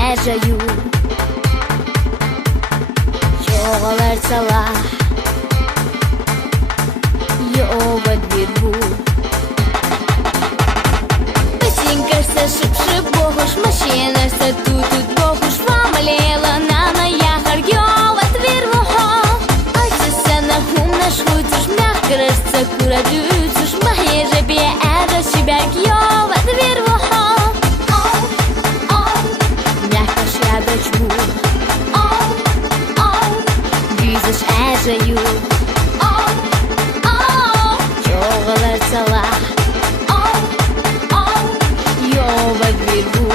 әжаю Жоғаларсала Йоват бирбу Песенкарса шып-шып богуш Машинарса тут богуш Вамалела нана яхар Йоват бирбу Айсасана хумна шхуцуш Мяхкарарса курадуцуш Махежа бе әра шиберг Йоват бирбу Güzüş əjəyu Çoğalarsalar Yovat birbu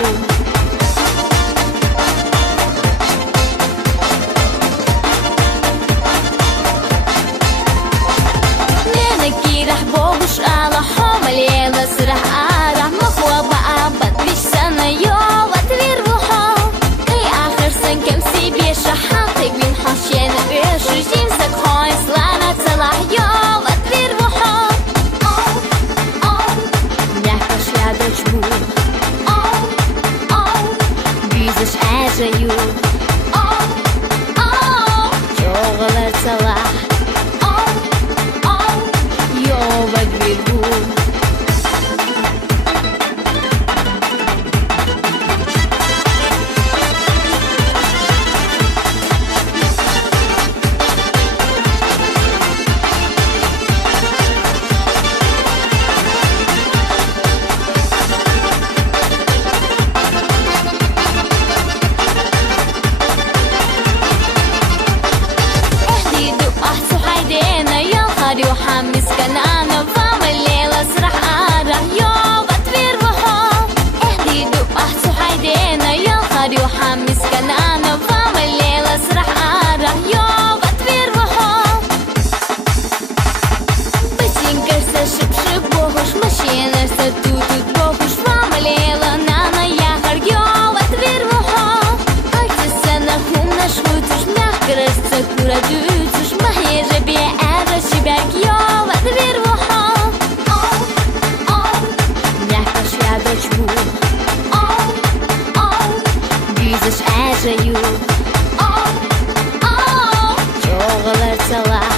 Nenaki rah boguş ala Homalela sırah arah Mahwa ba'abat biş sana Yovat birbu Кем себе шаханты Гвин хашен Эши жимсак хой Слана целах Йоват вирвухо Мягкаш я дочбу Güzüш әжәю Çoğалар целах Йоват вирву يحمس كنانا فما الليلة صرح آره يوبت بيربحو اهدي دقح سحيدينا يلخر يحمس كنانا فما الليلة صرح آره يوبت بيربحو بتنكرسة شب بوهوش ماشينرسة توتوت بوهوش فما الليلة نانا ياخر يوبت بيربحو Айтысана хумна шхуцуш Мяхкарарса курадуцуш Махежа бе әра шиберг Йоват бирбухо Мягкаш я дочбу Güzüш әжәю Çoğаларсала